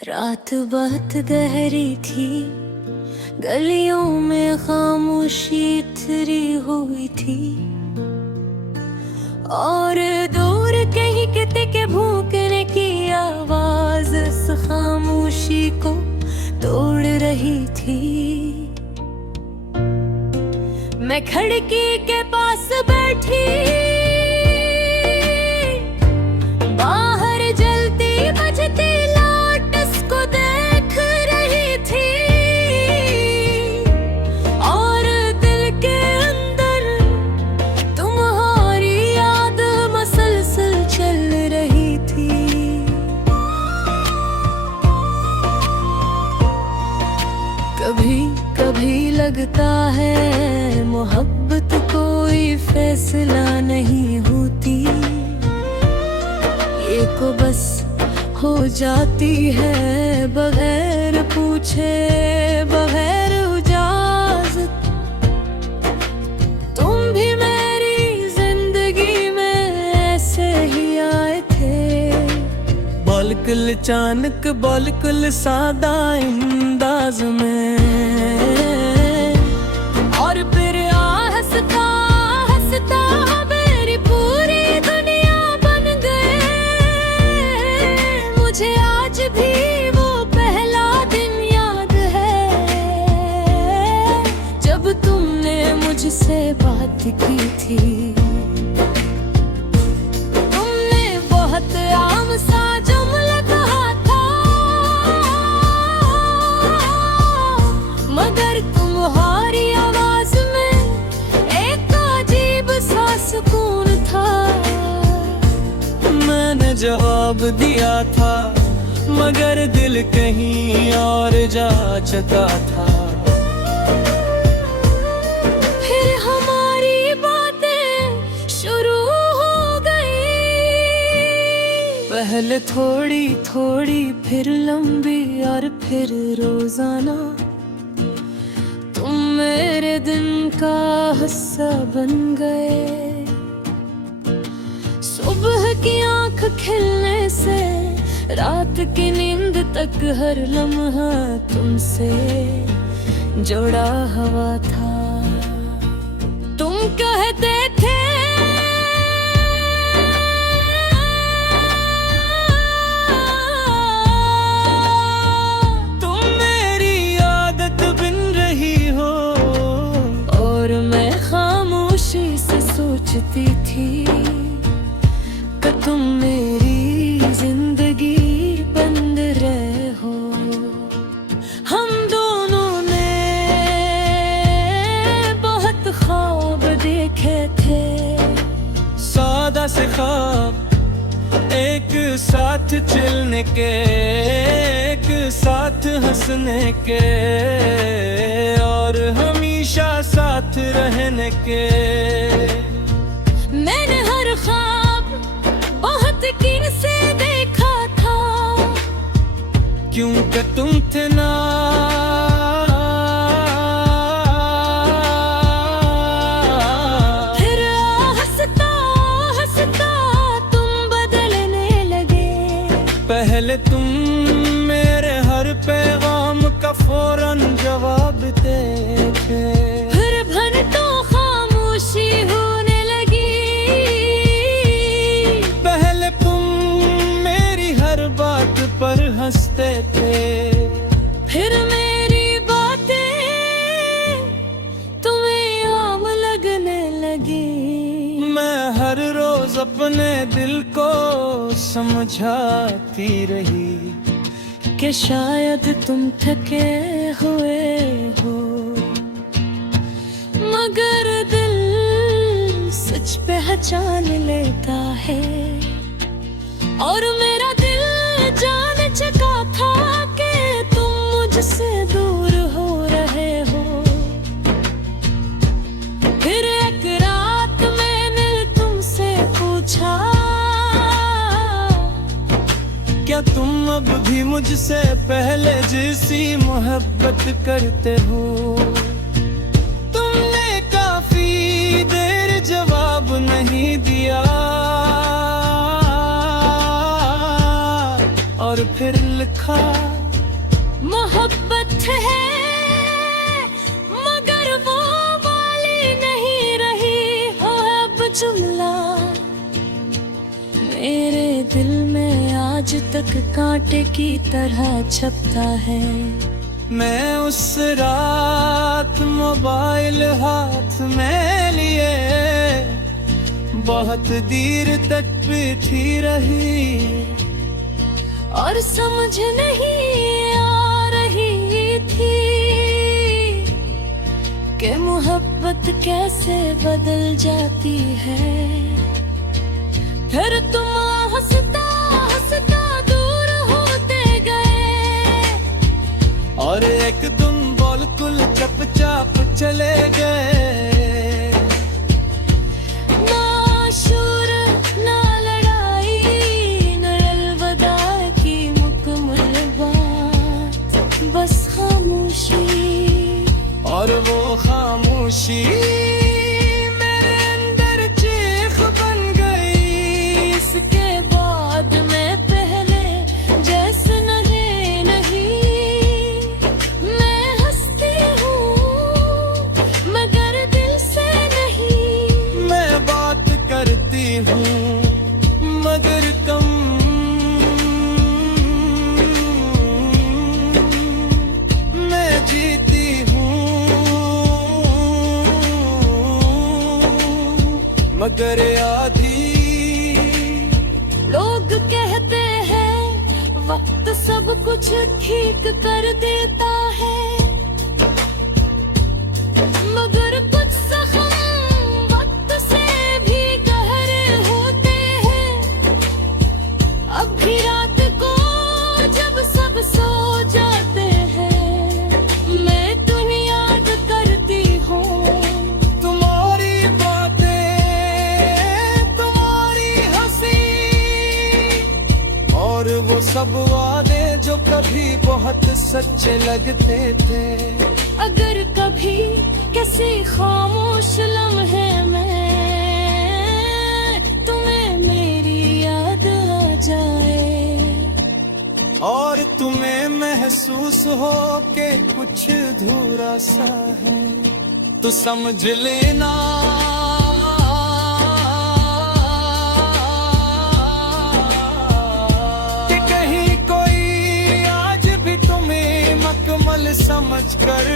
रात बहुत गहरी थी, गलियों में खामोशी इतरी हुई थी, और दूर कहीं किते के भूकने की आवाज इस खामोशी को तोड़ रही थी। मैं खिड़की के पास बैठी, बाहर जलती बजती लाइट को देख रही थी, और दिल के अंदर तुम्हारी याद मसलसल चल रही थी। कभी कभी लगता है मोहब्बत कोई फैसला नहीं होती, ये को बस हो जाती है बगैर पूछे बगैर इजाजत। तुम भी मेरी जिंदगी में ऐसे ही आए थे, बिल्कुल अचानक बिल्कुल सादा अंदाज में, और फिर हंसता हंसता मेरी पूरी दुनिया बन गए। मुझे आज भी वो पहला दिन याद है, जब तुमने मुझसे बात की थी। तुमने बहुत आम सा जुमला कहा था, मगर तुम्हारी आवाज में एक अजीब सा सुकून था। मैंने जवाब दिया था मगर दिल कहीं और जा चुका था। फिर हमारी बातें शुरू हो गई, पहले थोड़ी थोड़ी फिर लंबी और फिर रोजाना। तुम मेरे दिन का हिस्सा बन गए, सुबह की आंख खिलने से रात की नींद तक हर लम्हा तुमसे जुड़ा हुआ था। तुम कहते थे तुम मेरी आदत बन रही हो, और मैं खामोशी से सोचती थी कि तुम मेरी जिंदगी बंद रहे हो। हम दोनों ने बहुत ख्वाब देखे थे, सादा से ख्वाब, एक साथ चलने के, एक साथ हंसने के, और हमेशा साथ रहने के। मैंने हर ख्वाब बहुत कीन से देखा था, क्योंकि तुम थे ना फिर हंसता हंसता तुम बदलने लगे। पहले तुम मेरे हर पैगाम का फौरन जवाब देते, फिर घंटों खामोशी होने लगी। पहले तुम मेरी हर बात पर हंसते थे, फिर मेरी बातें तुम्हें आम लगने लगी। मैं हर रोज अपने दिल को समझाती रही कि शायद तुम थके हुए हो, मगर दिल सच पहचान लेता है। और मेरा दिल जान चुका था कि तुम मुझसे दूर हो रहे हो। फिर एक रात मैंने तुमसे पूछा, क्या तुम अब भी मुझसे पहले जैसी मोहब्बत करते हो? तुमने काफी देर जवाब नहीं दिया, और और फिर लिखा, मोहब्बत है मगर वो वाली नहीं रही हो अब जुमला। मेरे दिल में आज तक कांटे की तरह छपता है। मैं उस रात मोबाइल हाथ में लिए बहुत देर तक बैठी रही और समझ नहीं आ रही थी कि मोहब्बत कैसे बदल जाती है। फिर तुम हंसता हंसता दूर होते गए और एक तुम बिल्कुल चुपचाप चले गए। ना शोर ना लड़ाई न अलविदा की मुकम्मल बात, बस खामोशी। और वो खामोशी मेरे अंदर चीख बन गई। इसके बाद मैं पहले जैसे नहीं मैं हंसती हूँ मगर दिल से नहीं। मैं बात करती हूँ मगर कम, मैं जीती हूँ मगर आधी। लोग कहते हैं वक्त सब कुछ ठीक कर देता है मगर कुछ जख्म वक्त से भी गहरे होते हैं। अब भी रात को जब सब सो जाते हैं मैं तुम्हें याद करती हूँ। तुम्हारी बातें, तुम्हारी हंसी और वो सब वादे जो कभी बहुत सच्चे लगते थे। अगर कभी किसी खामोश लम्हे में तुम्हें मेरी याद आ जाए और तुम्हें महसूस हो के कुछ अधूरा सा है तो समझ लेना कि कहीं कोई आज भी तुम्हें मकमल समझ कर